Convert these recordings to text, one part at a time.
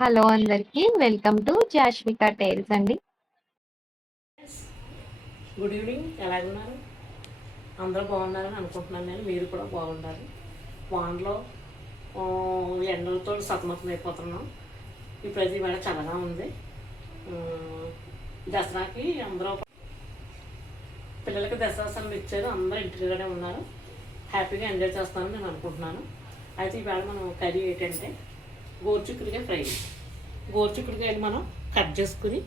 Hello అందరికి welcome to Jashvika tiles అండి. Good evening. ఎలాగున్నారు? అందరూ బాగున్నారని అనుకుంటున్నాను. మీరు కూడా బాగుండాలి. వానలో ఎండలతో సతమతం అయిపోతున్నాం. ఇప్పుడైతే ఇవాళ చల్లగా ఉంది. దసరాకి అందరూ పిల్లలకి దసరా సెలవులు ఇచ్చారు. అందరూ ఇంటిలోనే ఉన్నారు. హ్యాపీగా ఎంజాయ్ చేస్తామని నేను అనుకుంటున్నాను. అయితే ఇవాళ మనం కర్రీ ఏంటంటే గోరుచిక్కుడుకాయ ఫ్రై. గోరుచిక్కుడుకాయలు మనం కట్ చేసుకుని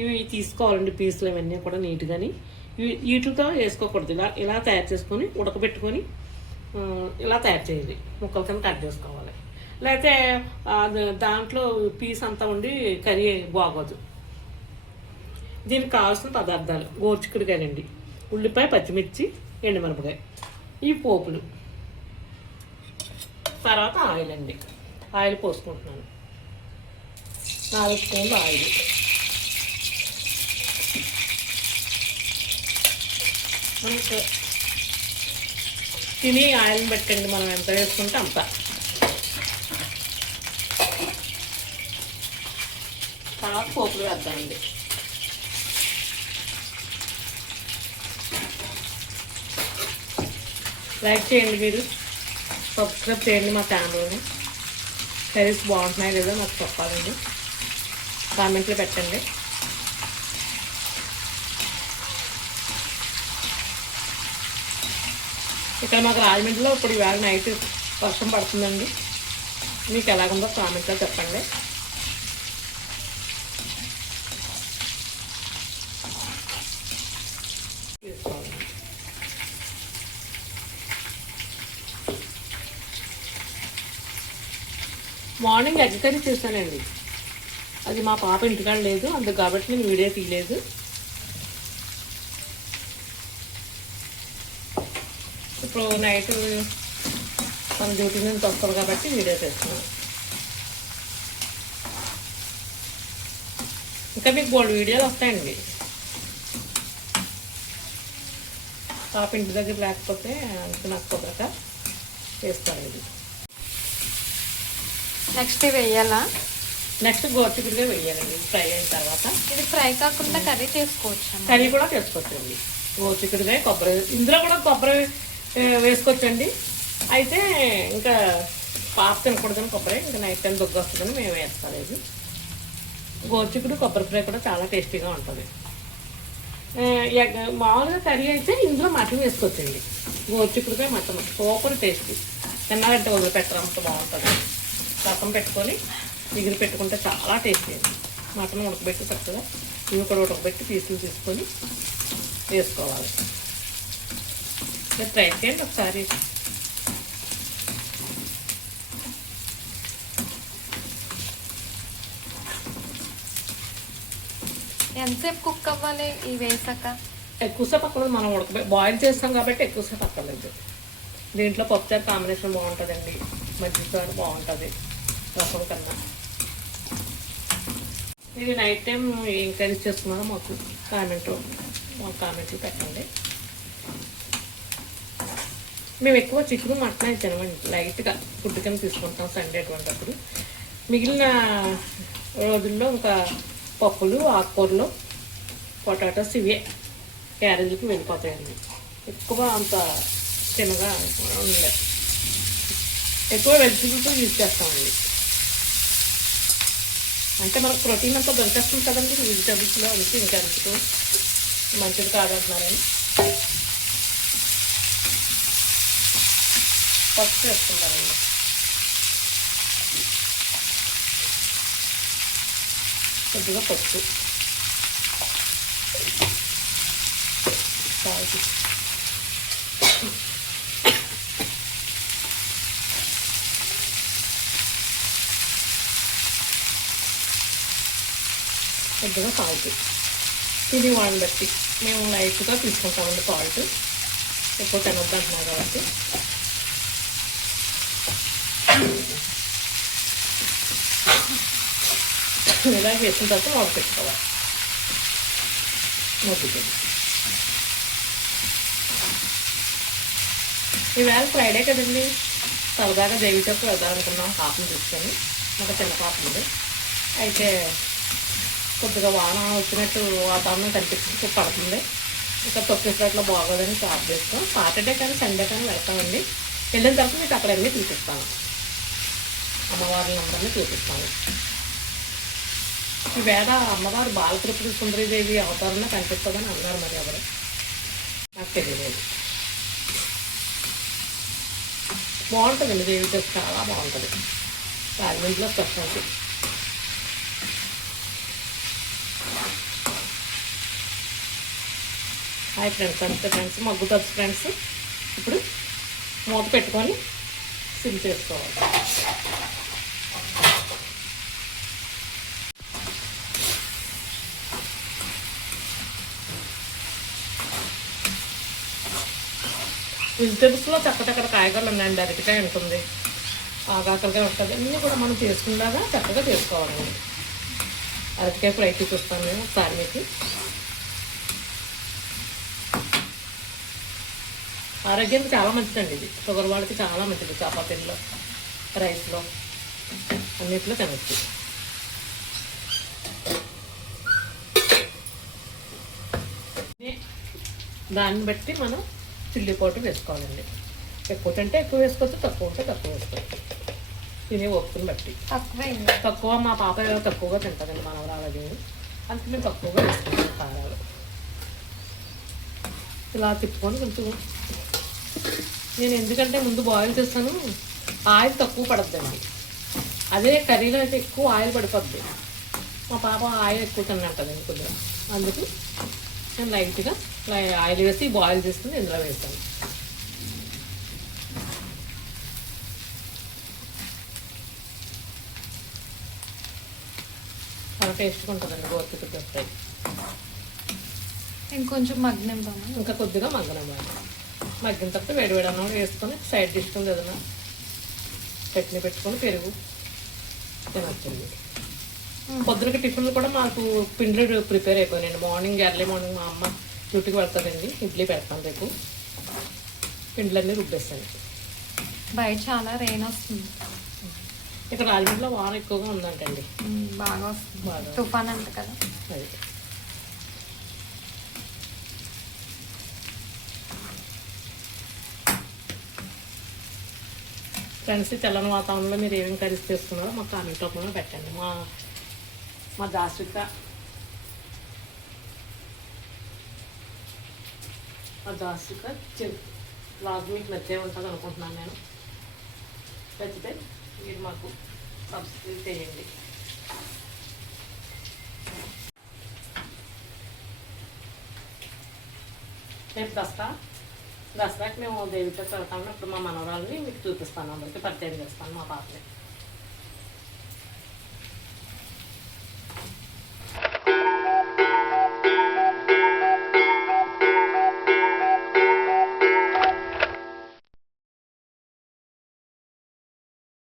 ఇవి తీసుకోవాలండి. పీసులు ఇవన్నీ కూడా నీట్గాని వీటితో వేసుకోకూడదు. ఇలా తయారు చేసుకొని ఉడకబెట్టుకొని ఇలా తయారు చేయాలి. ముక్కల కింద కట్ చేసుకోవాలి. లేకపోతే దాంట్లో పీస్ అంతా ఉండి కర్రీ బాగోదు. దీనికి కావాల్సిన పదార్థాలు గోరుచిక్కుడుకాయలండి, ఉల్లిపాయ, పచ్చిమిర్చి, ఎండుమిరపకాయ, ఈ పోపులు, తర్వాత ఆయిల్ అండి. ఆయిల్ పోసుకుంటున్నాను. 4 స్పూన్లు ఆయిల్. మనకి తిని ఆయిల్ని పెట్టండి, మనం ఎంత వేసుకుంటే అంత. తర్వాత పోపులు వేద్దామండి. లైక్ చేయండి, మీరు సబ్స్క్రైబ్ చేయండి మా ఛానల్ని. కర్రీస్ బాగుంటున్నాయి లేదా నాకు చెప్పాలండి, కామెంట్లో పెట్టండి. ఇక్కడ మాకు రాజమండ్రిలో ఇప్పుడు ఇవాళ నైట్ వర్షం పడుతుందండి. మీకు ఎలాగుందో కామెంట్లో చెప్పండి. మార్నింగ్ ఎగ్ కర్రీ చేశానండి. అది మా పాప ఇంటికాడ లేదు, అందుకు కాబట్టి నేను వీడియో తీయలేదు. ఇప్పుడు నైట్ మన డ్యూటీ నుంచి వస్తారు కాబట్టి వీడియో చేస్తున్నాను. ఇంకా మీకు బోల్డ్ వీడియోలు వస్తాయండి. పాప ఇంటి దగ్గర లేకపోతే అంత నాకు కుదరక చేస్తాను. ఇది నెక్స్ట్ వేయాలా? నెక్స్ట్ గోరుచిక్కుడుకాయ వేయాలండి. ఫ్రై అయిన తర్వాత ఇది ఫ్రై కాకుండా కర్రీ చేసుకోవచ్చు. కర్రీ కూడా చేసుకోవచ్చండి. గోరుచిక్కుడుకాయ కొబ్బరి, ఇందులో కూడా కొబ్బరి వేసుకోవచ్చండి. అయితే ఇంకా పాప తినకూడదని కొబ్బరి, ఇంకా నైట్ టైం దొగ్గ వస్తుందని మేము వేస్తాం. ఇది గోరుచిక్కుడు కొబ్బరి ఫ్రై కూడా చాలా టేస్టీగా ఉంటుంది. మామూలుగా కర్రీ అయితే ఇందులో మటన్ వేసుకోవచ్చండి. గోరుచిక్కుడుకాయ మటన్ సూపర్ టేస్టీ. తిన్నారంటే వదిలిపెట్టరు, అంత బాగుంటుంది. రసం పెట్టుకొని ఎగిరి పెట్టుకుంటే చాలా టేస్టీ అండి. మటన్ ఉడకబెట్టి చక్కగా ఇవి కూడా ఉడకబెట్టి పీసులు తీసుకొని వేసుకోవాలి. ట్రై చేయండి ఒకసారి. ఎంతసేపు కుక్ అవ్వాలి ఇవి వేసాక? ఎక్కువసేపు అక్కర్లేదు, మనం బాయిల్ చేస్తాం కాబట్టి ఎక్కువసేపు అక్కర్లేదు. దీంట్లో పప్పుచారు కాంబినేషన్ బాగుంటుందండి, మజ్జిగ బాగుంటుంది రసం కన్నా. ఇది నైట్ టైం ఏం కర్రీ చేసుకున్నారో మాకు కామెంట్లు పెట్టండి. మేము ఎక్కువ చికెన్ మటన్ అయితే తినమండి, లైట్గా ఫుడ్ కింద తీసుకుంటాం సండే అటువంటిప్పుడు. మిగిలిన రోజుల్లో ఇంకా పప్పులు, ఆకుకూరలు, పొటాటోస్ ఇవే క్యారేజీకి వెళ్ళిపోతాయండి. ఎక్కువ అంత తినగా ఉండలేదు. ఎక్కువ వెజిటబుల్స్ యూజ్ చేస్తామండి. అంటే మనకు ప్రోటీన్ అంతా దొరికేస్తుంది కదండి వెజిటబుల్స్లో, అందుకే ఇంకా ఎందుకు మంచిది కాదంటున్నారని పసుపు వేసుకుంటారండి. కొద్దిగా పసుపు, సాల్ట్, కొద్దిగా సాల్ట్. ఇది వాళ్ళని బట్టి మేము లైట్గా తీసుకుంటామండి సాల్ట్, ఎక్కువ తినొద్దు అంటున్నాం కాబట్టి. ఇలా వేసిన తర్వాత వాడు పెట్టుకోవాలి మొద్దుకొని. ఈవేళ ఫ్రైడే కదండి, సరదాగా దేవితోకి వెళ్దాం అనుకున్నాం. పాపను తీసుకొని, ఒక చిన్న పాప ఉంది. అయితే కొద్దిగా వాన వచ్చినట్టు వాతావరణం కనిపిస్తుంది పడుతుంది. ఇంకా తొక్కేసట్లో బాగోదని స్టాప్ చేస్తాం. సాటర్డే కానీ సండే కానీ వెళ్తామండి. వెళ్ళిన తర్వాత మీకు అక్కడ వెళ్ళి చూపిస్తాను, అమ్మవారిని అందరినీ చూపిస్తాను. ఈవేళ అమ్మవారు బాలత్రిపుర సుందరీదేవి అవతారంలో కనిపిస్తుందని అన్నారు, మరి ఎవరు నాకు తెలియలేదు. బాగుంటుందండి దేవి టెస్ట్, చాలా బాగుంటుంది. రాజమండ్రిలో స్పెషాలిటీ. హాయ్ ఫ్రెండ్స్, అంతే ఫ్రెండ్స్, మగ్గు టచ్ ఫ్రెండ్స్. ఇప్పుడు మూత పెట్టుకొని సిమ్ చేసుకోవాలి. వెజిటేబుల్స్లో చక్కచక్కడ కాయగూరలు ఉన్నాయండి. అరటికాయ ఉంటుంది, ఆగాకరకాయ ఉంటుంది, అన్నీ కూడా మనం చేసుకున్నాగా చక్కగా చేసుకోవాలండి. అరటికాయ ఫ్రై చూపిస్తాను నేను ఒకసారి మీకు. ఆరోగ్యానికి చాలా మంచిదండి ఇది. షుగర్ వాళ్ళకి చాలా మంచిది. చపాతీల్లో, రైస్లో, అన్నిట్లో తినచ్చు. దాన్ని బట్టి మనం చిల్లీ పౌడర్ వేసుకోవాలండి. ఎక్కువ తింటే ఎక్కువ వేసుకోవచ్చు, తక్కువ ఉంటే తక్కువ వేసుకోవచ్చు. తినే ఓపుకుని బట్టి. తక్కువ మా పాప తక్కువగా తింటుందండి, మనవరాలది. అందుకే మేము తక్కువగా వేసుకుంటాం కారాలు. ఇలా తిప్పుకొని కొంచెం, నేను ఎందుకంటే ముందు బాయిల్ చేస్తాను, ఆయిల్ తక్కువ పడద్దండి. అదే కర్రీలో అయితే ఎక్కువ ఆయిల్ పడిపోద్ది. మా పాప ఆయిల్ ఎక్కువ తినంటుందండి కొద్దిగా. అందుకు నేను లైట్గా ఆయిల్ వేసి బాయిల్ చేసుకుని ఇందులో వేస్తాను. చాలా టేస్ట్గా ఉంటుందండి గోరుచిక్కుడు ఫ్రై. ఇంకొంచెం మగ్గినిద్దాము. ఇంకా కొద్దిగా మగ్గనివ్వాలి. మగ్గిన తర్వాత వేడి వేడి అన్నం వేసుకొని సైడ్ డిష్ ఏదైనా చట్నీ పెట్టుకొని పెరుగు తినొచ్చండి. పొద్దునకి టిఫిన్లు కూడా మాకు పిండ్లు ప్రిపేర్ అయిపోయినాయండి. మార్నింగ్ ఎర్లీ మార్నింగ్ మా అమ్మ డ్యూటీకి వెళ్తానండి, ఇడ్లీ పెడతాను రేపు. పిండ్లన్నీ రుబ్బేస్తాను. బయట చాలా రెయిన్ వస్తుంది. ఇక్కడ రాజమండ్రిలో వాన ఎక్కువగా ఉందంటండి, బాగా వస్తుంది. బాగా తుఫాన్ అంట కదా అది. ఫ్రెండ్స్, తెల్లని వాతావరణంలో మీరు ఏమేమి కర్రీస్ చేసుకున్నారో మాకు కామెంట్ రూపంలో పెట్టండి. మా జాస్విక బ్లాగ్ మీకు నచ్చే ఉంటుంది అనుకుంటున్నాను నేను. నచ్చితే మీరు మాకు సబ్స్క్రైబ్ చేయండి. రేపు దసరాకి మేము దేవితో వెళ్తాము. అప్పుడు మా మనవరాలని మీకు చూపిస్తాను, అందరికీ పరిచయం చేస్తాను మా పాపని.